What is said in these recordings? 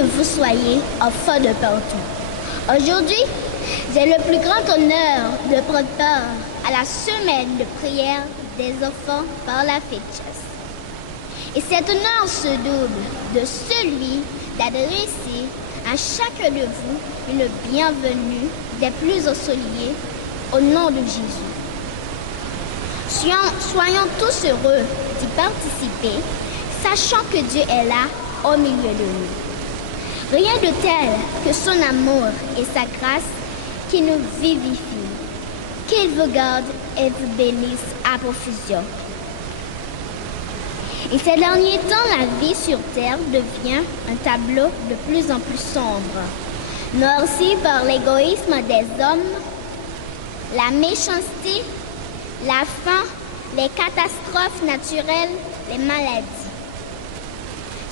que vous soyez enfants de partout. Aujourd'hui, j'ai le plus grand honneur de prendre part à la semaine de prière des enfants par la FETCHAS. Et cet honneur se double de celui d'adresser à chacun de vous une bienvenue des plus ensoleillés au nom de Jésus. Soyons tous heureux d'y participer, sachant que Dieu est là au milieu de nous. Rien de tel que son amour et sa grâce qui nous vivifient. Qu'il vous garde et vous bénisse à profusion. Et ces derniers temps, la vie sur terre devient un tableau de plus en plus sombre, noirci par l'égoïsme des hommes, la méchanceté, la faim, les catastrophes naturelles, les maladies.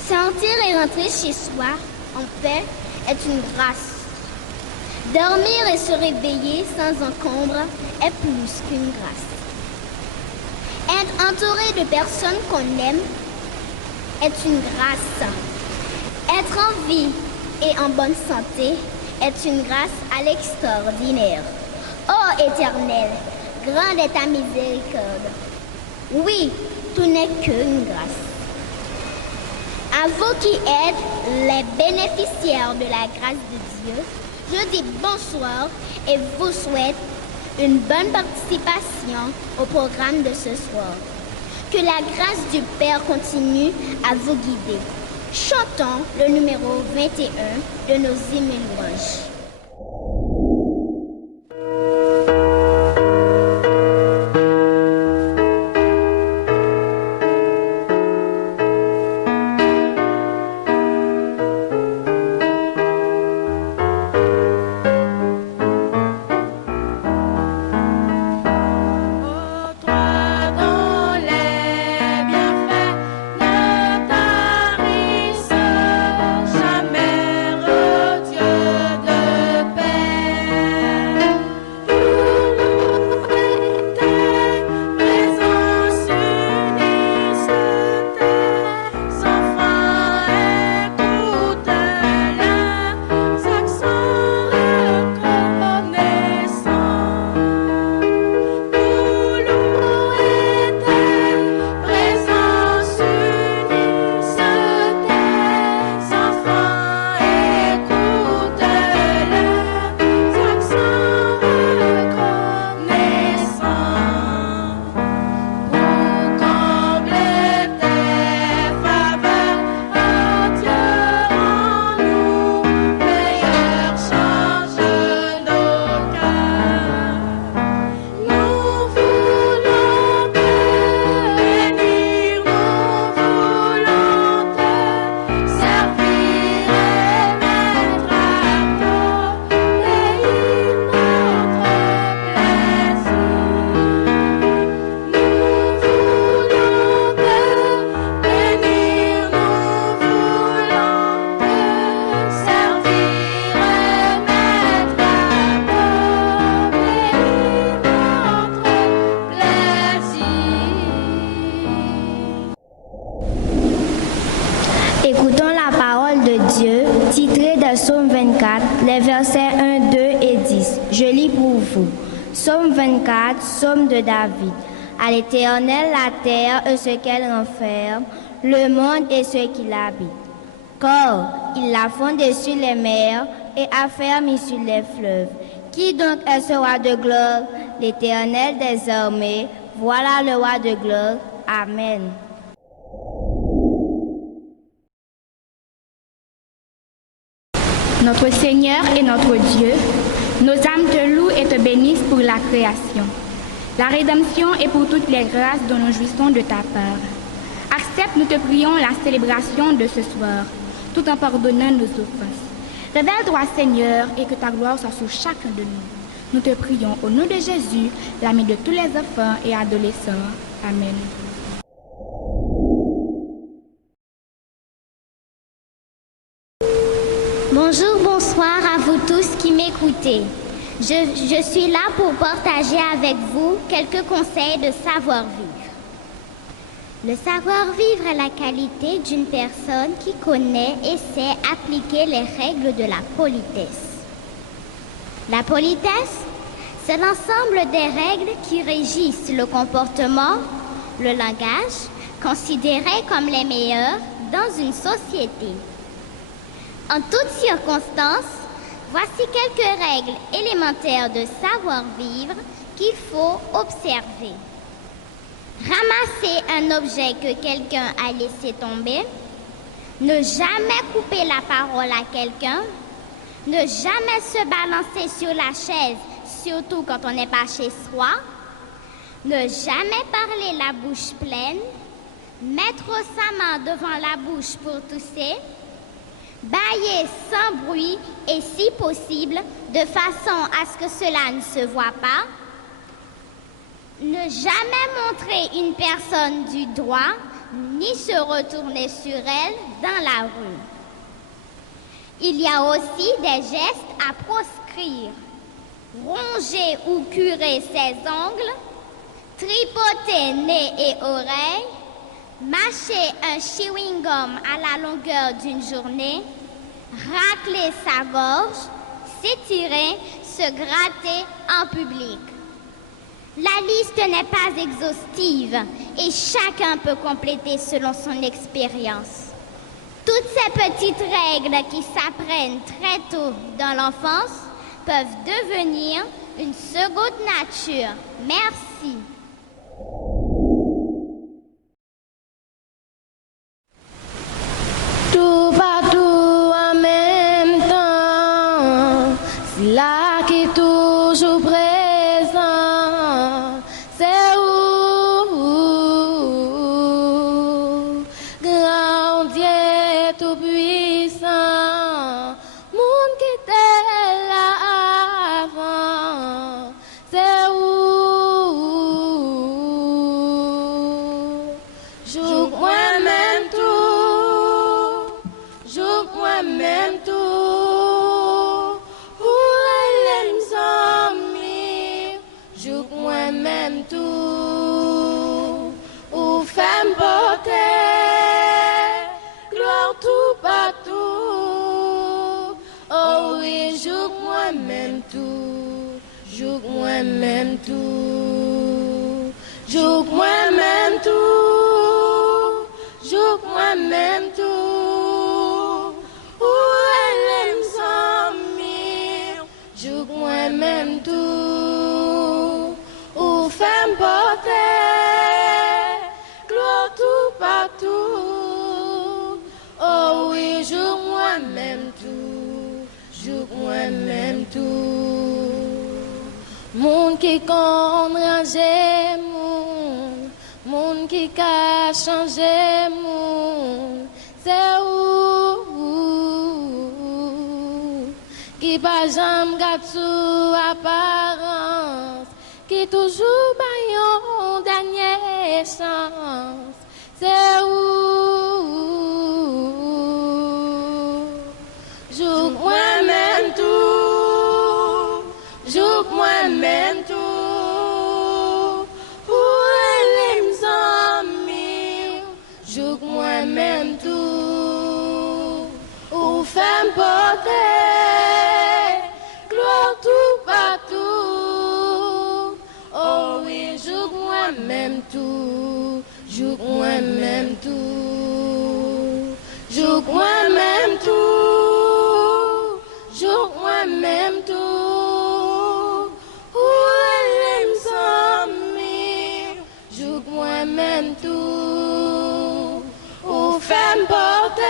Sortir et rentrer chez soi en paix est une grâce. Dormir et se réveiller sans encombre est plus qu'une grâce. Être entouré de personnes qu'on aime est une grâce. Être en vie et en bonne santé est une grâce à l'extraordinaire. Ô Éternel, grande est ta miséricorde. Oui, tout n'est qu'une grâce. À vous qui êtes les bénéficiaires de la grâce de Dieu, je dis bonsoir et vous souhaite une bonne participation au programme de ce soir. Que la grâce du Père continue à vous guider. Chantons le numéro 21 de nos hymnes louanges. Écoutons la parole de Dieu, titrée de Psaume 24, les versets 1, 2 et 10. Je lis pour vous. Psaume 24, Psaume de David. À l'Éternel la terre et ce qu'elle renferme, le monde et ceux qui l'habitent. Car il l'a fondé sur les mers et affermi sur les fleuves. Qui donc est ce roi de gloire? L'Éternel des armées, voilà le roi de gloire. Amen. Notre Seigneur et notre Dieu, nos âmes te louent et te bénissent pour la création, la rédemption et pour toutes les grâces dont nous jouissons de ta part. Accepte, nous te prions, la célébration de ce soir, tout en pardonnant nos offenses. Révèle-toi, Seigneur, et que ta gloire soit sur chacun de nous. Nous te prions au nom de Jésus, l'ami de tous les enfants et adolescents. Amen. Bonjour, bonsoir à vous tous qui m'écoutez. Je suis là pour partager avec vous quelques conseils de savoir-vivre. Le savoir-vivre est la qualité d'une personne qui connaît et sait appliquer les règles de la politesse. La politesse, c'est l'ensemble des règles qui régissent le comportement, le langage, considérés comme les meilleurs dans une société. En toutes circonstances, voici quelques règles élémentaires de savoir-vivre qu'il faut observer. Ramasser un objet que quelqu'un a laissé tomber, ne jamais couper la parole à quelqu'un, ne jamais se balancer sur la chaise, surtout quand on n'est pas chez soi, ne jamais parler la bouche pleine, mettre sa main devant la bouche pour tousser, bâiller sans bruit et si possible de façon à ce que cela ne se voit pas, ne jamais montrer une personne du doigt ni se retourner sur elle dans la rue. Il y a aussi des gestes à proscrire. Ronger ou curer ses ongles, tripoter nez et oreilles, mâcher un chewing-gum à la longueur d'une journée, racler sa gorge, s'étirer, se gratter en public. La liste n'est pas exhaustive et chacun peut compléter selon son expérience. Toutes ces petites règles qui s'apprennent très tôt dans l'enfance peuvent devenir une seconde nature. Merci. Tout partout en même temps, c'est là qui est toujours présent. C'est où, grand Dieu tout-puissant, monde qui était là avant. C'est où, joue moi-même tout, joue moi-même tout. Moi-même tout, ou femme porter, gloire tout partout. Oh oui, joue moi-même tout, joue moi-même tout, joue moi-même tout, joue moi-même tout. Où elle aime sans mire, joue moi-même tout. Femme porter, gloire tout partout. Oh oui, joue moi-même tout, joue moi-même tout. Monde qui compte ranger, monde qui a changé, c'est où qui pas jamais garde sous apparence, qui toujours baillon dernière chance. C'est où joue moi-même tout, joue moi-même tout. Où elle aime sans mire, joue moi-même tout. Où femme porter, gloire tout partout. Oh oui, joue moi-même tout, joue moi-même tout, joue moi-même tout, joue moi-même tout. Où elle aime sans mire, joue moi-même tout. Où femme porter,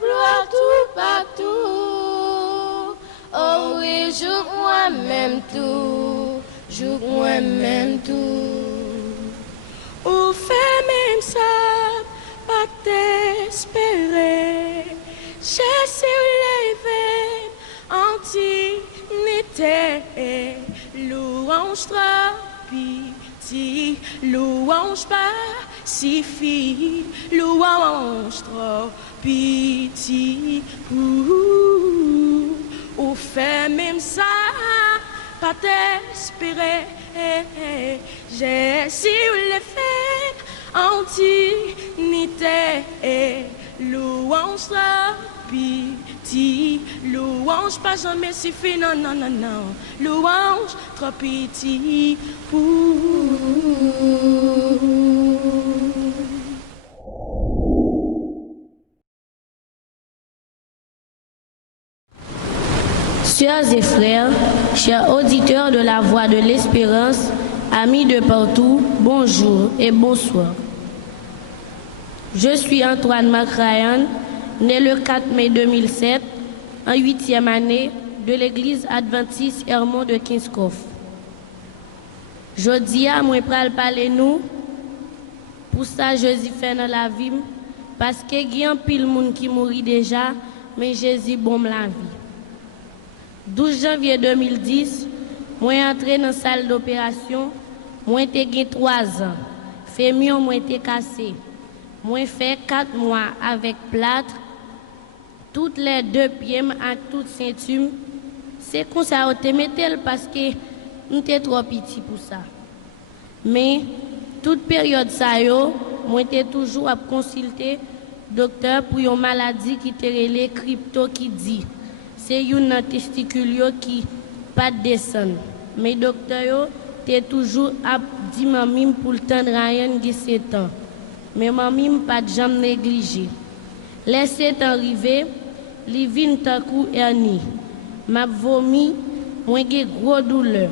gloire tout partout. Oh oui, joue moi-même tout, joue moi-même tout. Ou fait même ça, pas t'espérer. J'ai soulevé anti-nité. Louange trop pitié, louange pas si fille, louange trop pitié. Ou fait même ça, pas t'espérer. J'ai si les faits anti-nité, louange piti, louange pas jamais suffit, non, non, non, non, louange trop piti. Sœurs et frères, chers auditeurs de la Voix de l'Espérance, amis de partout, bonjour et bonsoir. Je suis Antoine McRyan, né le 4 mai 2007, en 8e année de l'église adventiste Hermon de Kinskoff. Jodi a moi pral parler nous pour ça Jésus fait dans la vie parce que il y a un pile monde qui mourit déjà mais Jésus bombe la vie. 12 janvier 2010, moi entré dans la salle d'opération, moi j'ai 3 ans. Fémur moi été cassé. Moi fait 4 mois avec plâtre. Toutes les 2 pieds à toute ceinture. C'est comme ça on te mettait parce que nous était trop petit pour ça. Mais toute période ça yo, moi était toujours à consulter docteur pour une maladie qui te relève crypto qui dit c'est une testicule qui pas descend. Mais docteur t'es toujours à dire mamim pour le temps de rien qui 7 ans. Mais mamim pas de jamais négligé. Laissez arriver, li vin takou hernie. M'a vomi, moi j'ai gros douleur.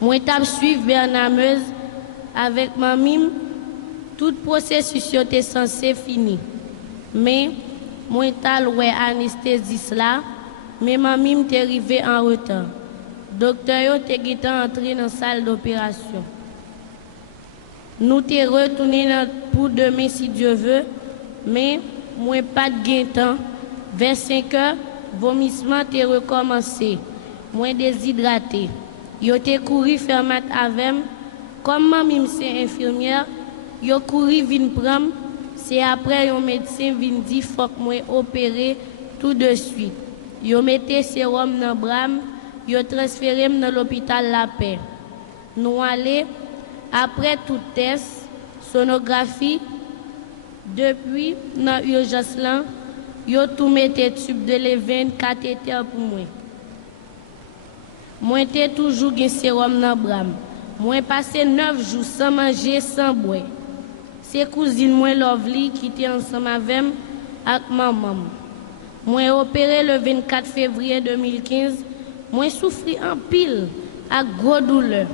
Moi t'a suivre Bernameuse avec mamim, tout processus était censé fini. Mais moi t'a loué anesthésie là, mais mamim t'est arrivé en retard. Docteur t'est entré dans la salle d'opération. Nous t'es retourné pour demain si Dieu veut, mais moi pas de gain temps. Vers 5 heures, vomissement t'est recommencé. Moi déshydraté. Yo t'ai couru faire mat avec comme mamim c'est infirmière, yo couru vinn prendre, c'est après un médecin vinn dit faut que moi opérer tout de suite. Yo metté sérum dans bram, yo transféré dans l'hôpital La Paix. Nous allé après tout test, sonographie, depuis dans l'urgence là, yo tout metté tube de levin, cathéter pour moi. Moi t'ai toujours gen sérum dans bram. Moi passé 9 jours sans manger, sans boire. C'est cousine moi Lovely qui était ensemble avec maman. Moi opéré le 24 février 2015. Moi souffri en pile à gros douleur.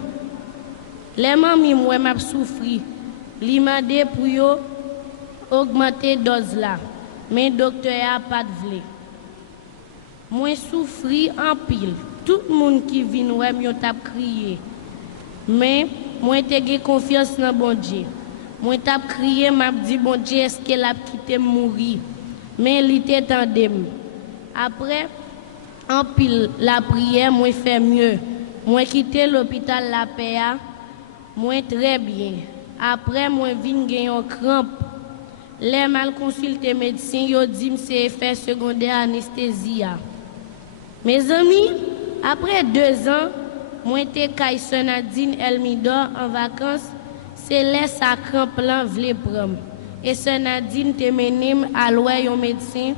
Les mamies moi m'a souffri. Li m'a dit pour yo augmenter dose là. Mais docteur a pas de vle. Moi souffri en pile. Tout le monde qui vient ouais m'yo t'a crié. Mais moi t'ai confiance dans bon Dieu. Moi t'a crié m'a dit bon Dieu est-ce qu'elle a quitté mourir. Mais il était tandem. Après en pile la prière moi fait mieux. Moi quitté l'hôpital La Paix. Moi très bien. Après moi vinn gagner un crampe. Les mal consulté médecin yo dit c'est effet secondaire anesthésie. Mes amis, après 2 ans, moi j'étais chez Nadine Elmidor en vacances, c'est là sa crampe là vle prendre. Et Sœur Nadine te mené à louer un médecin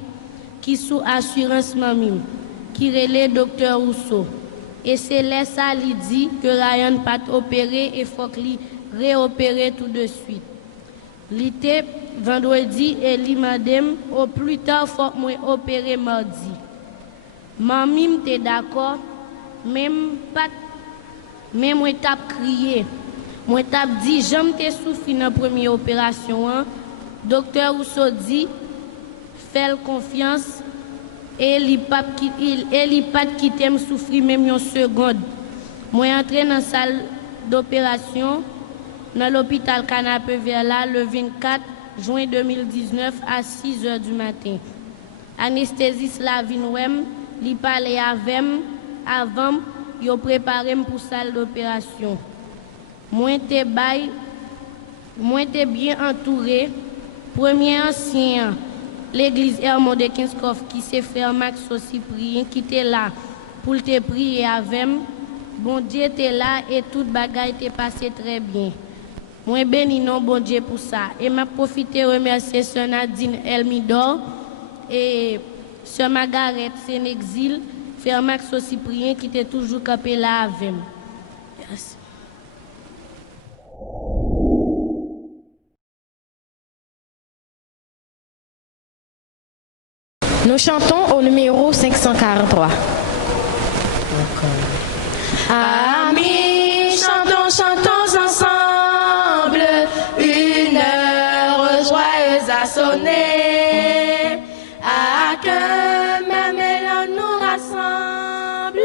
qui sous assurance mamim, qui relait docteur Rousseau. Et c'est là ça lui dit que Ryan pas opéré et faut qu'il réopérer tout de suite. L'été vendredi et li madame au plus tard faut moi opérer mardi. Mamim t'es d'accord, même moi t'a crié. Moi t'a dit j'aime te souffrir dans la première opération. Docteur Rousseau dit fais confiance et il pas quitter me souffrir même une seconde. Moi entré dans la salle d'opération dans l'hôpital Canapé vers là le 24 juin 2019 à 6 heures du matin. Anesthésiste la vinouem, li parle avec avant yo préparé pour salle d'opération. Moi t'es bien entouré. Premier ancien l'église Hermon de Kinskoff qui s'est fait Max aussi prier qui était là pour te prier avec bon Dieu était là et toute bagaille était passé très bien. Moi béni non bon Dieu pour ça. Et m'a profité remercier Sœur Nadine Elmidor et Sœur Margaret Sénexil, Frère Max Cyprien qui était toujours campé là avec moi. Merci. Nous chantons au numéro 543. Amis, chantons, chantons ensemble, une heure joyeuse a sonné, à que même elle nous rassemble,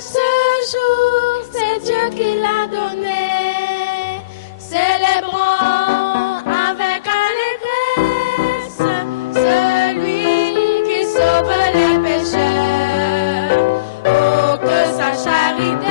ce jour c'est Dieu qui l'a donné, célébrons avec allégresse celui qui sauve les pécheurs, oh que sa charité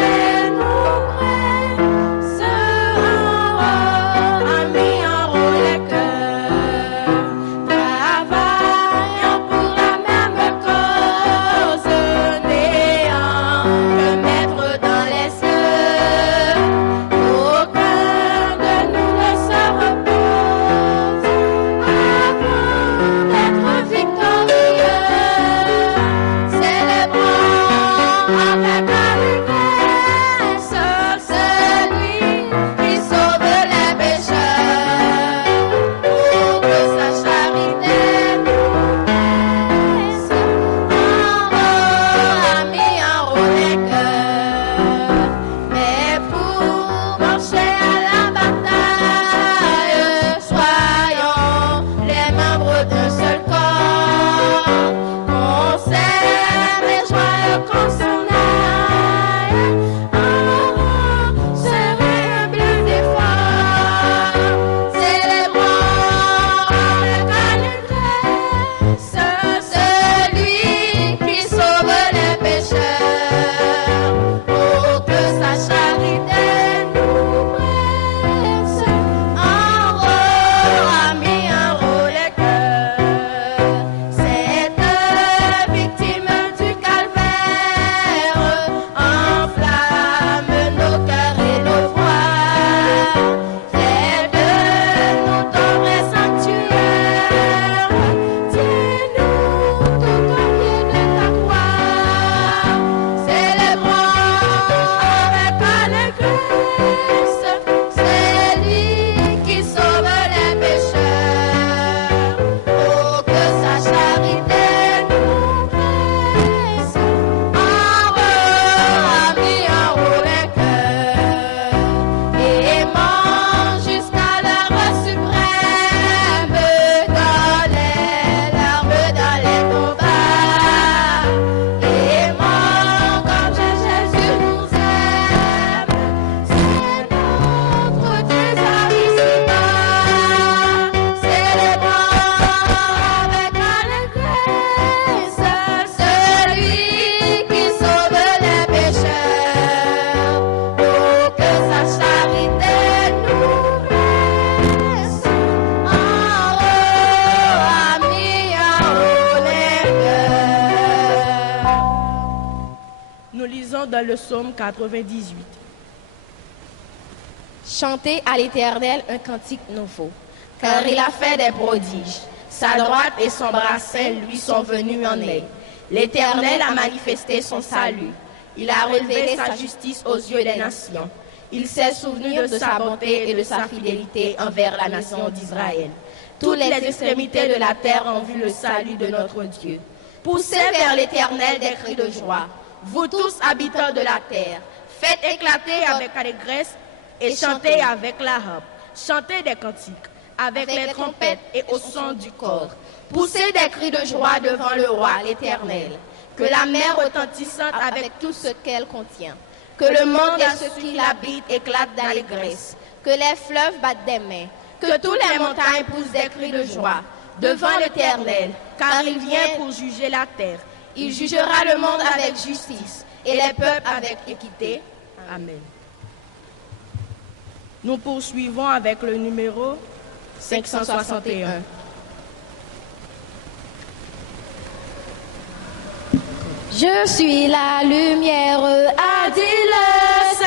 dans le psaume 98. Chantez à l'Éternel un cantique nouveau, car il a fait des prodiges. Sa droite et son bras saint lui sont venus en aide. L'Éternel a manifesté son salut. Il a révélé sa justice aux yeux des nations. Il s'est souvenu de sa bonté et de sa fidélité envers la nation d'Israël. Toutes les extrémités de la terre ont vu le salut de notre Dieu. Poussez vers l'Éternel des cris de joie, vous tous habitants de la terre. Faites éclater avec allégresse et chantez avec la harpe. Chantez des cantiques avec les trompettes et au son du corps. Poussez des cris de joie devant le roi, l'Éternel. Que la mer retentissante avec tout ce qu'elle contient. Que le monde et ceux qui l'habitent éclatent d'allégresse. Que les fleuves battent des mains. Que toutes les montagnes poussent des cris de joie devant l'Éternel, car il vient pour juger la terre. Il jugera le monde avec justice et les peuples avec équité. Amen. Nous poursuivons avec le numéro 561. Je suis la lumière, a dit le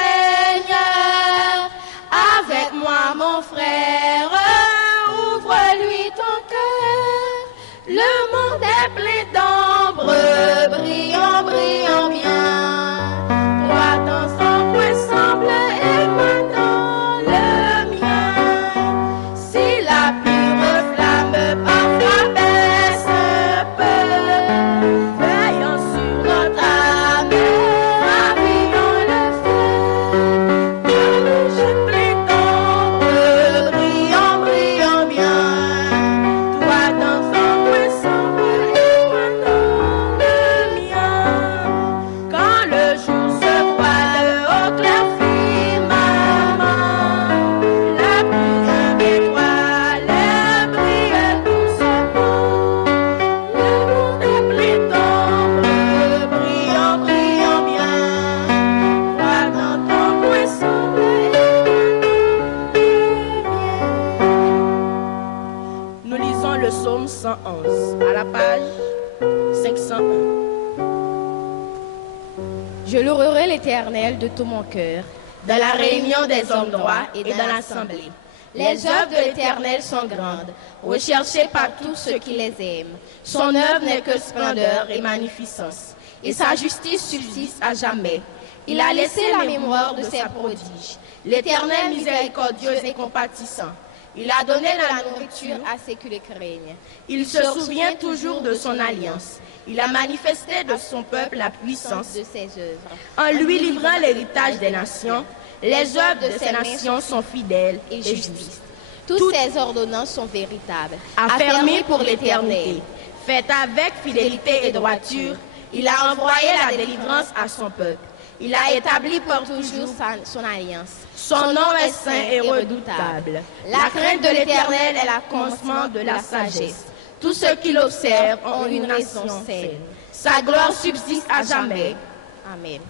l'Éternel de tout mon cœur, dans la réunion des hommes droits et dans l'assemblée. Les œuvres de l'Éternel sont grandes, recherchées par tous ceux qui les aiment. Son œuvre n'est que splendeur et magnificence, et sa justice subsiste à jamais. Il a laissé la mémoire de ses prodiges. L'Éternel miséricordieux et compatissant, il a donné la nourriture à ceux qui le craignent. Il se souvient toujours de son alliance. Il a manifesté de son peuple la puissance de ses œuvres. En lui livrant l'héritage des nations, les œuvres de ces nations sont fidèles et justes. Toutes ses ordonnances sont véritables, affermies pour l'éternité. Faites avec fidélité et droiture, il a envoyé la délivrance à son peuple. Il a établi pour toujours son alliance. Son nom est saint et redoutable. La crainte de l'Éternel est le commencement de la sagesse. Tous ceux qui l'observent ont une raison saine. Sa gloire subsiste à jamais. Amen.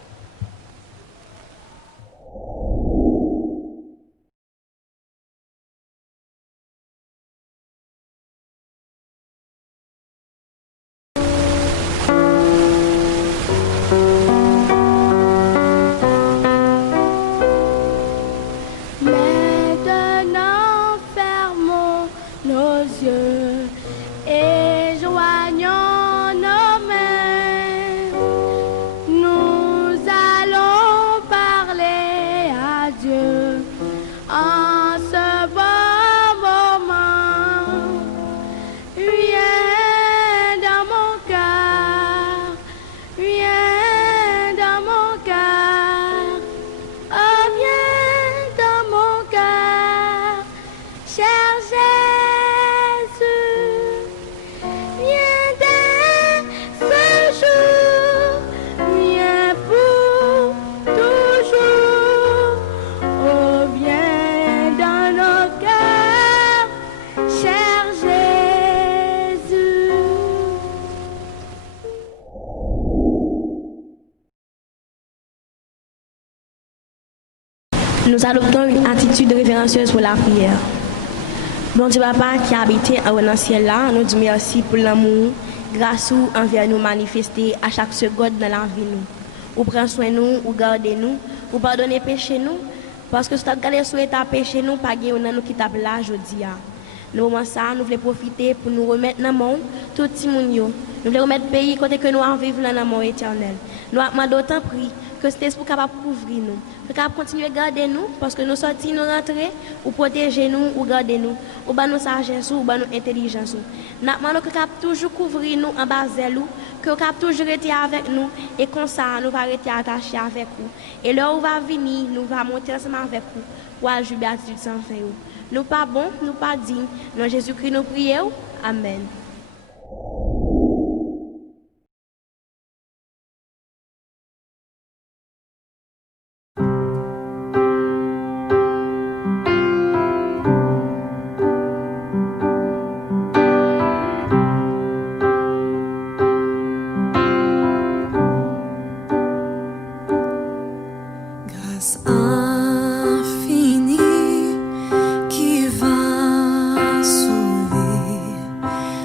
Maintenant, fermons nos yeux et joignons nos mains. Nous allons parler à Dieu en ce bon moment. Viens dans mon cœur, viens dans mon cœur, oh viens dans mon cœur, cher Jésus, viens dès ce jour, viens pour toujours, oh viens dans nos cœurs, cher Jésus. Nous adoptons une attitude révérencieuse pour la prière. Bon Dieu Papa qui habite dans le ciel là, nous disons merci pour l'amour, grâce ou envers nous manifester à chaque seconde dans la vie nous. Ou prend soin de nous, ou garde nous, ou pardonner péché nous, parce que si tu as gardé sur ta péché nous, pas gagner nous qui t'a là aujourd'hui. Nous voulons profiter pour nous remettre dans le monde, tout le monde. Nous voulons remettre le pays côté que nous vivons dans le monde éternel. Nous avons d'autant pris que c'est pour capable couvrir nous, pour capable continuer à garder nous, parce que nous sortis, nous rentrer, ou protéger nous, ou garder nous, ou ban nous sagesse, ou ban nous intelligence. Nous avons capable toujours couvrir nous en bas de nous, que nous capable toujours être avec nous, et comme ça, nous allons rester attachés avec vous. Et là où va venir, nous allons monter ensemble avec vous, pour ajouter béatitude sans fin. Nous pas bons, nous pas dignes. Dans Jésus-Christ, nous prions. Amen. Grâce infinie qui va sauver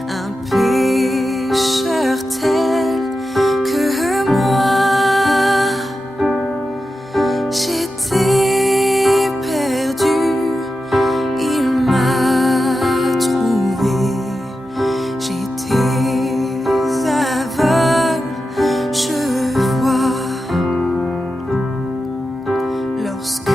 un pécheur tel que moi. J'étais perdu, il m'a trouvé. J'étais aveugle, je vois. Lorsque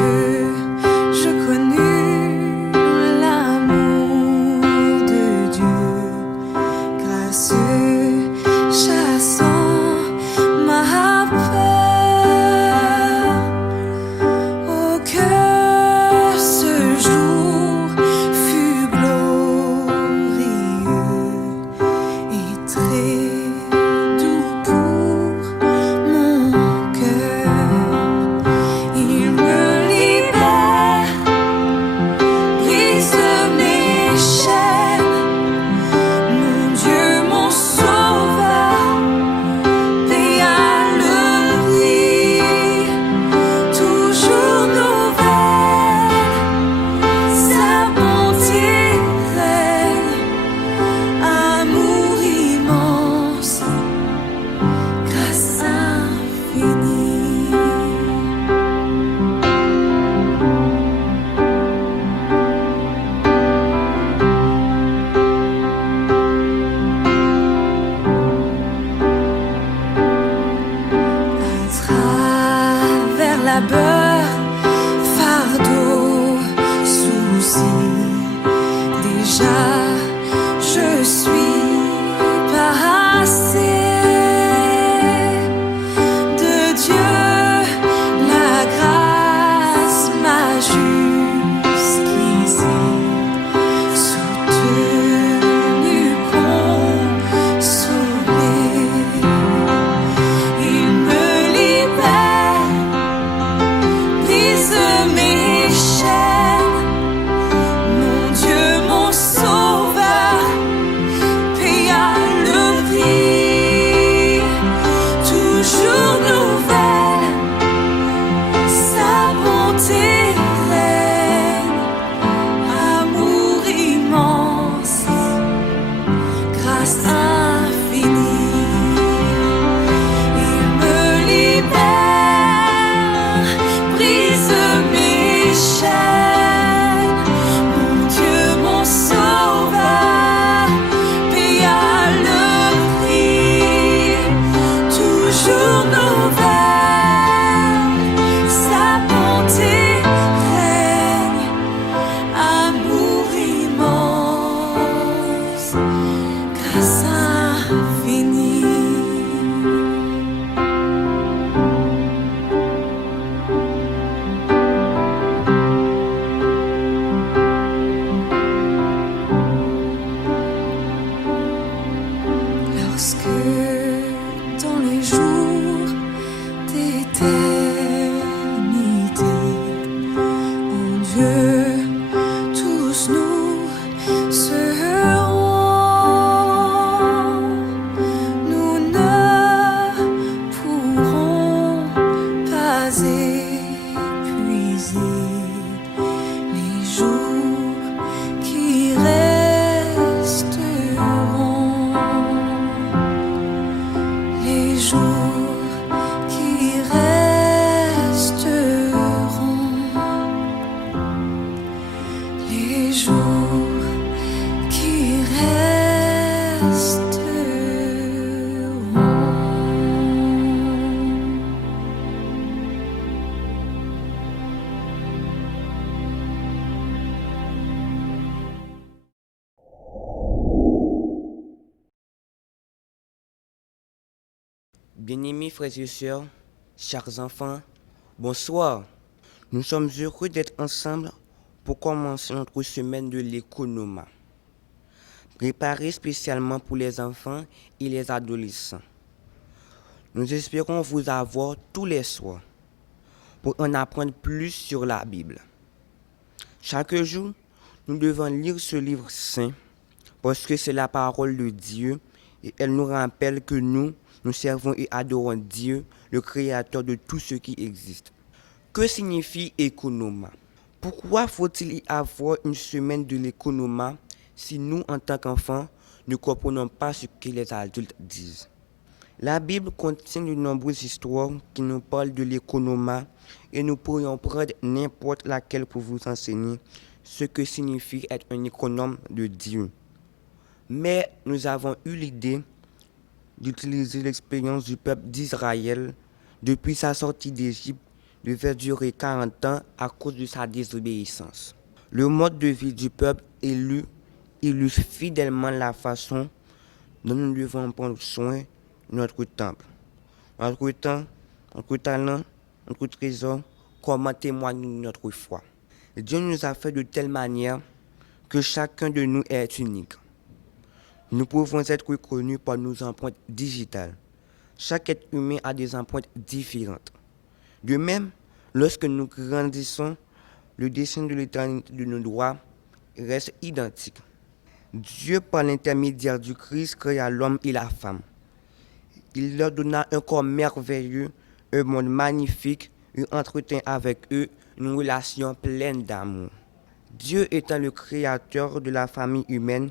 si déjà je suis passée de Dieu, la grâce m'a jusqu'ici soutenu, consolé. Il me libère, brise mes chaînes. Mon Dieu, mon sauveur, paya le prix. Toujours nouvelle, sa bonté règne. Amour immense, grâce infinie. Il me libère, brise mes chaînes. Mon Dieu, mon sauveur, paya le prix. Toujours nouvelle, sa bonté règne. Amour immense, grâce infinie. Lorsque dans les jours d'éternité, mon Dieu, tous nous serons, nous ne pourrons pas épuiser les jours qui resteront, les jours qui resteront, les jours qui resteront. Bien-aimés frères et sœurs, chers enfants, bonsoir. Nous sommes heureux d'être ensemble pour commencer notre semaine de l'économa, préparée spécialement pour les enfants et les adolescents. Nous espérons vous avoir tous les soirs pour en apprendre plus sur la Bible. Chaque jour, nous devons lire ce livre saint parce que c'est la parole de Dieu et elle nous rappelle que nous servons et adorons Dieu, le Créateur de tout ce qui existe. Que signifie économa? Pourquoi faut-il y avoir une semaine de l'économa si nous, en tant qu'enfants, ne comprenons pas ce que les adultes disent? La Bible contient de nombreuses histoires qui nous parlent de l'économa et nous pourrions prendre n'importe laquelle pour vous enseigner ce que signifie être un économe de Dieu. Mais nous avons eu l'idée d'utiliser l'expérience du peuple d'Israël depuis sa sortie d'Égypte devait durer 40 ans à cause de sa désobéissance. Le mode de vie du peuple illustre fidèlement la façon dont nous devons prendre soin de notre temple. Notre temps, notre talent, notre trésor, comment témoigner notre foi. Dieu nous a fait de telle manière que chacun de nous est unique. Nous pouvons être reconnus par nos empreintes digitales. Chaque être humain a des empreintes différentes. De même, lorsque nous grandissons, le dessin de l'éternité de nos doigts reste identique. Dieu, par l'intermédiaire du Christ, créa l'homme et la femme. Il leur donna un corps merveilleux, un monde magnifique, et entretint avec eux une relation pleine d'amour. Dieu étant le créateur de la famille humaine,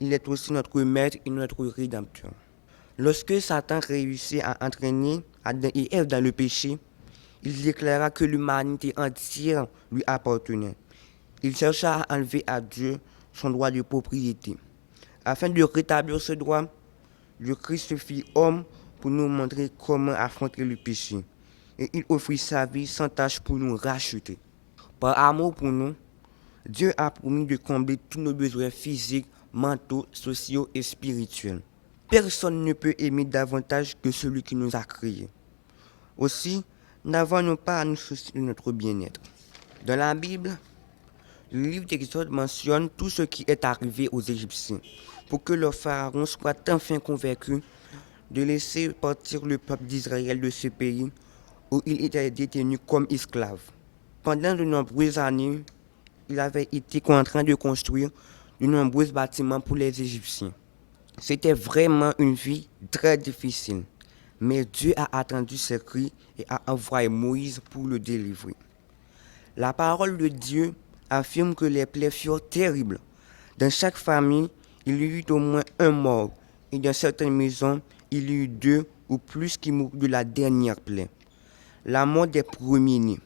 il est aussi notre maître et notre rédempteur. Lorsque Satan réussit à entraîner Adam et Ève dans le péché, il déclara que l'humanité entière lui appartenait. Il chercha à enlever à Dieu son droit de propriété. Afin de rétablir ce droit, le Christ se fit homme pour nous montrer comment affronter le péché. Et il offrit sa vie sans tâche pour nous racheter. Par amour pour nous, Dieu a promis de combler tous nos besoins physiques, mentaux, sociaux et spirituels. Personne ne peut aimer davantage que celui qui nous a créés. Aussi, n'avons-nous pas à nous soucier de notre bien-être. Dans la Bible, le livre d'Exode mentionne tout ce qui est arrivé aux Égyptiens pour que le pharaon soit enfin convaincu de laisser partir le peuple d'Israël de ce pays où il était détenu comme esclave. Pendant de nombreuses années, il avait été contraint de construire de nombreux bâtiments pour les Égyptiens. C'était vraiment une vie très difficile, mais Dieu a attendu ses cris et a envoyé Moïse pour le délivrer. La parole de Dieu affirme que les plaies furent terribles. Dans chaque famille, il y eut au moins un mort, et dans certaines maisons, il y eut 2 ou plus qui moururent de la dernière plaie, la mort des premiers-nés.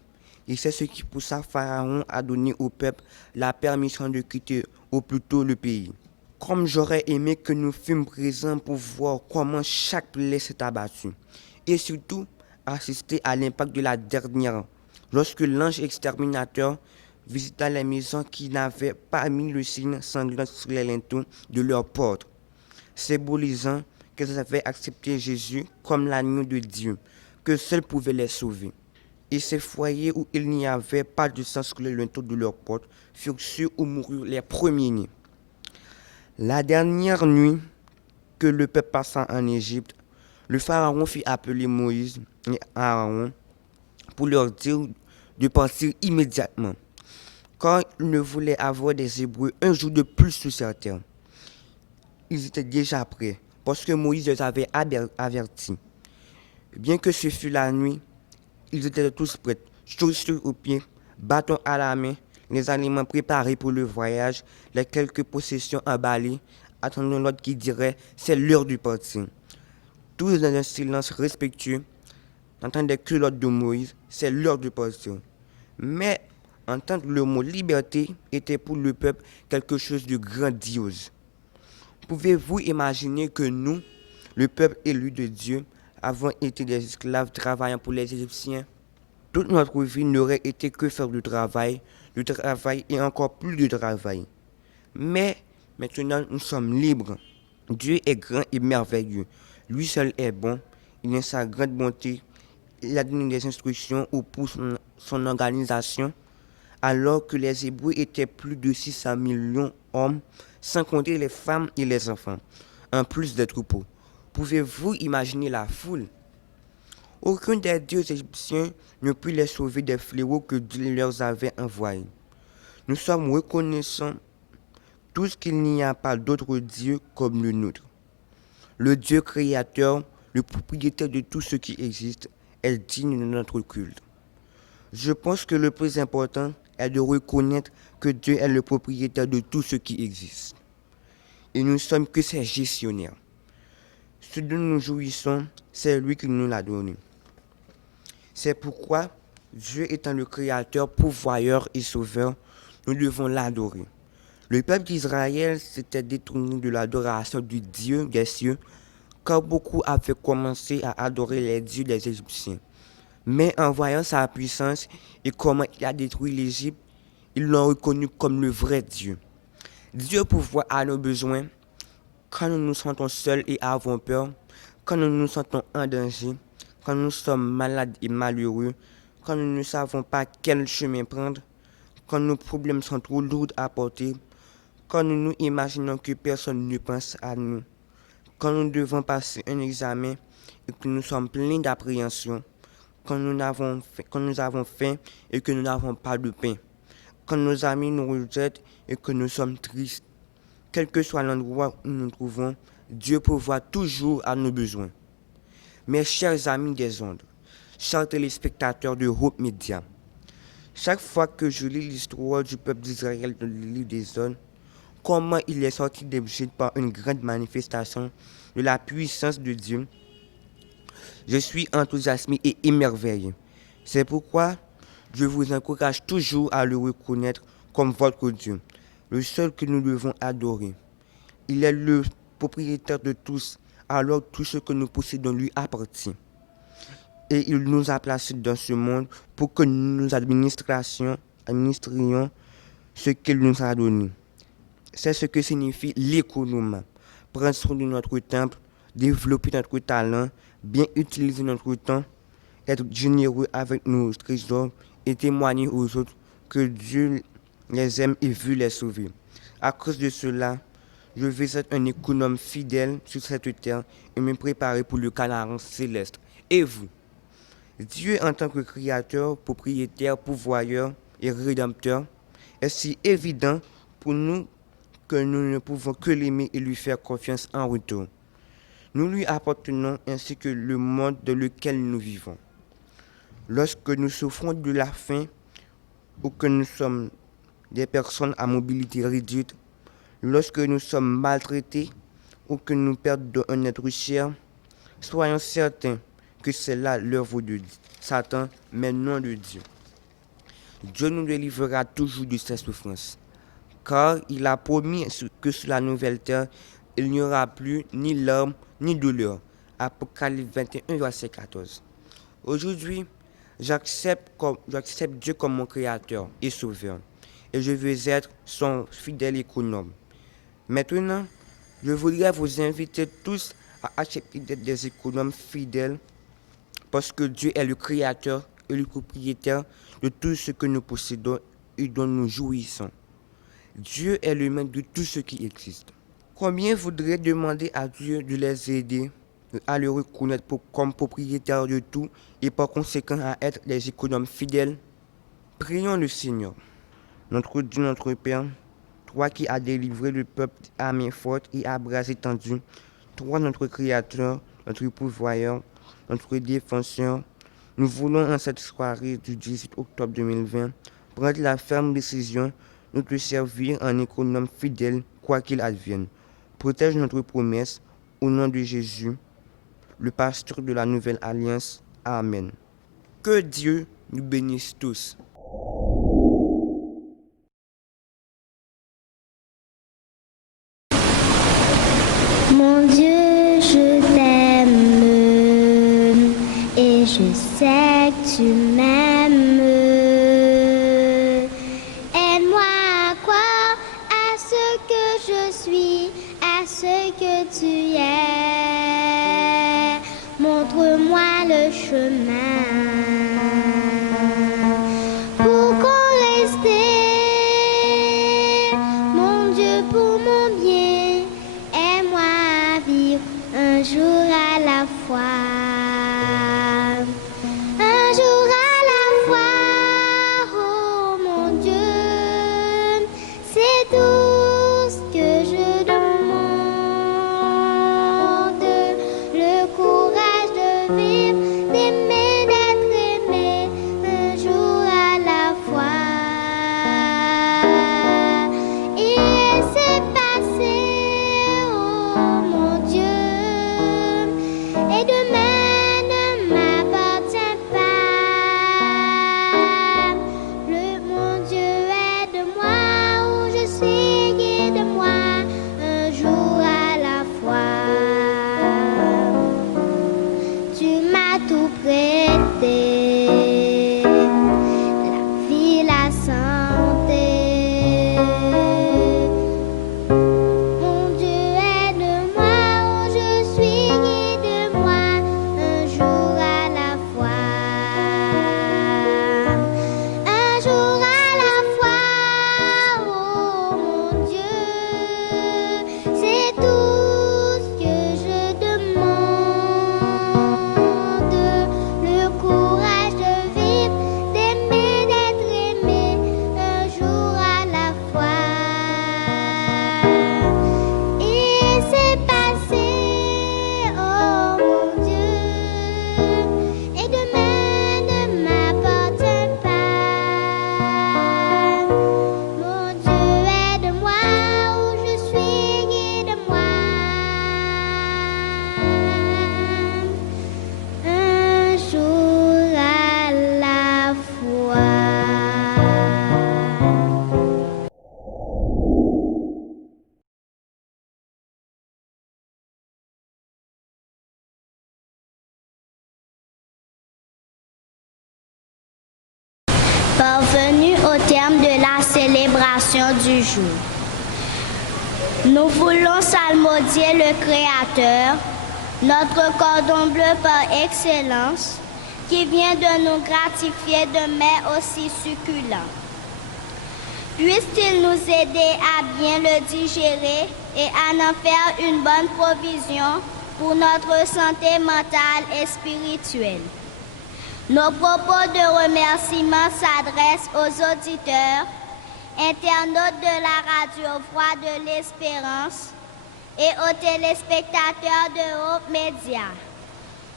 Et c'est ce qui poussa Pharaon à donner au peuple la permission de quitter au plus tôt le pays. Comme j'aurais aimé que nous fûmes présents pour voir comment chaque plaie s'est abattue, et surtout assister à l'impact de la dernière, lorsque l'ange exterminateur visita les maisons qui n'avaient pas mis le signe sanglant sur les linteaux de leurs portes, symbolisant qu'elles avaient accepté Jésus comme l'agneau de Dieu, que seul pouvait les sauver. Et ces foyers où il n'y avait pas de sang sur les linteaux de leurs portes furent ceux où moururent les premiers-nés. La dernière nuit que le peuple passa en Égypte, le pharaon fit appeler Moïse et Aaron pour leur dire de partir immédiatement, car il ne voulait avoir des Hébreux un jour de plus sur cette terre. Ils étaient déjà prêts, parce que Moïse les avait avertis. Bien que ce fût la nuit, ils étaient tous prêts, chaussures aux pieds, bâtons à la main, les aliments préparés pour le voyage, les quelques possessions emballées, attendant l'autre qui dirait « c'est l'heure du parti ». Tous dans un silence respectueux, n'entendaient que l'ordre de Moïse « c'est l'heure du parti ». Mais entendre le mot « liberté » était pour le peuple quelque chose de grandiose. Pouvez-vous imaginer que nous, le peuple élu de Dieu, avons été des esclaves travaillant pour les Égyptiens? Toute notre vie n'aurait été que faire du travail et encore plus de travail. Mais maintenant, nous sommes libres. Dieu est grand et merveilleux. Lui seul est bon. Il est sa grande bonté. Il a donné des instructions pour son organisation, alors que les Hébreux étaient plus de 600 millions d'hommes, sans compter les femmes et les enfants, en plus des troupeaux. Pouvez-vous imaginer la foule? Aucun des dieux égyptiens ne put les sauver des fléaux que Dieu leur avait envoyés. Nous sommes reconnaissants tous qu'il n'y a pas d'autre Dieu comme le nôtre. Le Dieu créateur, le propriétaire de tout ce qui existe, est digne de notre culte. Je pense que le plus important est de reconnaître que Dieu est le propriétaire de tout ce qui existe. Et nous ne sommes que ses gestionnaires. Ce dont nous jouissons, c'est lui qui nous l'a donné. C'est pourquoi, Dieu étant le Créateur, pourvoyeur et sauveur, nous devons l'adorer. Le peuple d'Israël s'était détourné de l'adoration du Dieu des cieux, car beaucoup avaient commencé à adorer les dieux des Égyptiens. Mais en voyant sa puissance et comment il a détruit l'Égypte, ils l'ont reconnu comme le vrai Dieu. Dieu pourvoit à nos besoins quand nous nous sentons seuls et avons peur, quand nous nous sentons en danger, quand nous sommes malades et malheureux, quand nous ne savons pas quel chemin prendre, quand nos problèmes sont trop lourds à porter, quand nous nous imaginons que personne ne pense à nous, quand nous devons passer un examen et que nous sommes pleins d'appréhension, quand nous avons faim et que nous n'avons pas de pain, quand nos amis nous rejettent et que nous sommes tristes. Quel que soit l'endroit où nous nous trouvons, Dieu pourvoit toujours à nos besoins. Mes chers amis des ondes, chers téléspectateurs de Hope Media, chaque fois que je lis l'histoire du peuple d'Israël dans le livre des ondes, comment il est sorti d'Égypte par une grande manifestation de la puissance de Dieu, je suis enthousiasmé et émerveillé. C'est pourquoi je vous encourage toujours à le reconnaître comme votre Dieu, le seul que nous devons adorer. Il est le propriétaire de tous, alors tout ce que nous possédons lui appartient. Et il nous a placés dans ce monde pour que nous administrions ce qu'il nous a donné. C'est ce que signifie l'économie. Prendre soin de notre temple, développer notre talent, bien utiliser notre temps, être généreux avec nos trésors et témoigner aux autres que Dieu les aime et veut les sauver. À cause de cela, je vais être un économe fidèle sur cette terre et me préparer pour le Canaan céleste. Et vous? Dieu en tant que créateur, propriétaire, pourvoyeur et rédempteur est si évident pour nous que nous ne pouvons que l'aimer et lui faire confiance en retour. Nous lui appartenons ainsi que le monde dans lequel nous vivons. Lorsque nous souffrons de la faim ou que nous sommes des personnes à mobilité réduite, lorsque nous sommes maltraités ou que nous perdons un être cher, soyons certains que c'est là l'œuvre de Satan, mais non de Dieu. Dieu nous délivrera toujours de ces souffrances, car il a promis que sur la nouvelle terre, il n'y aura plus ni larmes ni douleur. Apocalypse 21, verset 14. Aujourd'hui, j'accepte Dieu comme mon créateur et sauveur, et je veux être son fidèle économe. Maintenant, je voudrais vous inviter tous à accepter d'être des économes fidèles, parce que Dieu est le créateur et le propriétaire de tout ce que nous possédons et dont nous jouissons. Dieu est le maître de tout ce qui existe. Combien voudraient demander à Dieu de les aider à le reconnaître comme propriétaire de tout et par conséquent à être des économes fidèles? Prions le Seigneur. Notre Dieu, notre Père, toi qui as délivré le peuple à main forte et à bras étendus, toi notre Créateur, notre pourvoyeur, notre défenseur, nous voulons en cette soirée du 18 octobre 2020 prendre la ferme décision de te servir en économe fidèle quoi qu'il advienne. Protège notre promesse au nom de Jésus, le pasteur de la nouvelle alliance. Amen. Que Dieu nous bénisse tous. Mon Dieu, je t'aime et je sais que tu m'aimes. Aide-moi à croire à ce que je suis, à ce que tu es. Montre-moi le chemin. Pour qu'on reste, mon Dieu, pour mon bien, aide-moi à vivre un jour à la fois. Un jour à la fois, oh mon Dieu, c'est tout ce que je demande. Le courage de vivre, d'aimer, d'être aimé, un jour à la fois. Et c'est passé, oh mon Dieu, et demain ne m'appartient pas. Mon Dieu, aide-moi où je suis, guide-moi un jour à la fois. Tu m'as tout prêté, la vie, la santé. Mon Dieu, aide-moi où je suis, guide-moi un jour à la fois. Un jour à la fois, oh mon Dieu, c'est tout ce que je demande. Le courage de vivre, d'aimer, d'être aimé, un jour à la fois. Et c'est passé, oh mon Dieu, et demain ne m'appartient pas. Mon Dieu, aide-moi où je suis, guide-moi un jour à la fois. Parvenu au terme de la célébration du jour. Nous voulons salmodier le Créateur, notre cordon bleu par excellence, qui vient de nous gratifier de mets aussi succulents. Puisse-t-il nous aider à bien le digérer et à en faire une bonne provision pour notre santé mentale et spirituelle. Nos propos de remerciement s'adressent aux auditeurs, internautes de la radio Voix de l'Espérance et aux téléspectateurs de Hope Média,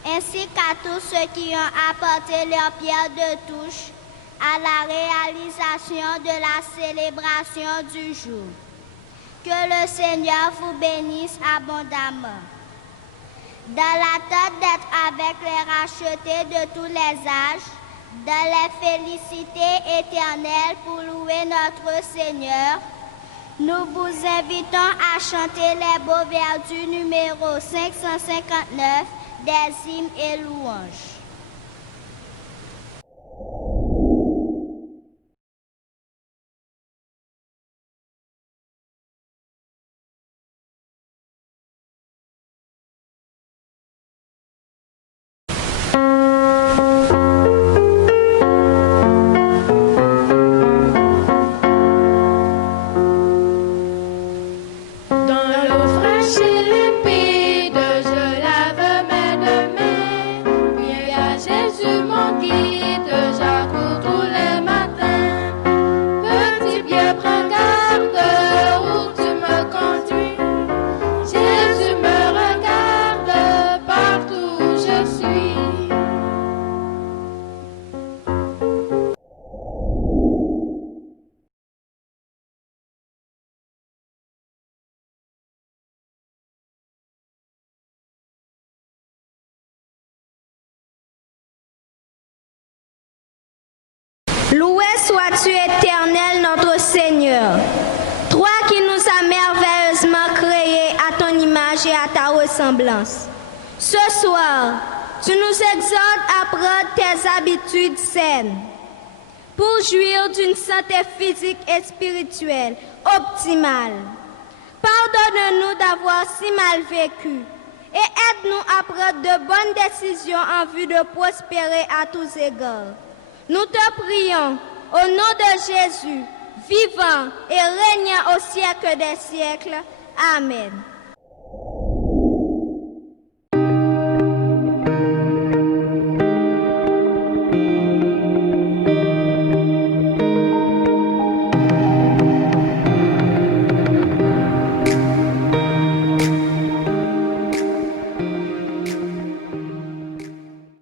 ainsi qu'à tous ceux qui ont apporté leur pierre de touche à la réalisation de la célébration du jour. Que le Seigneur vous bénisse abondamment. Dans l'attente d'être avec les rachetés de tous les âges, dans les félicités éternelles pour louer notre Seigneur, nous vous invitons à chanter les beaux vers du numéro 559 des hymnes et louanges. Loué sois-tu, Éternel, notre Seigneur, toi qui nous as merveilleusement créés à ton image et à ta ressemblance. Ce soir, tu nous exhortes à prendre tes habitudes saines pour jouir d'une santé physique et spirituelle optimale. Pardonne-nous d'avoir si mal vécu et aide-nous à prendre de bonnes décisions en vue de prospérer à tous égards. Nous te prions, au nom de Jésus, vivant et régnant au siècle des siècles. Amen.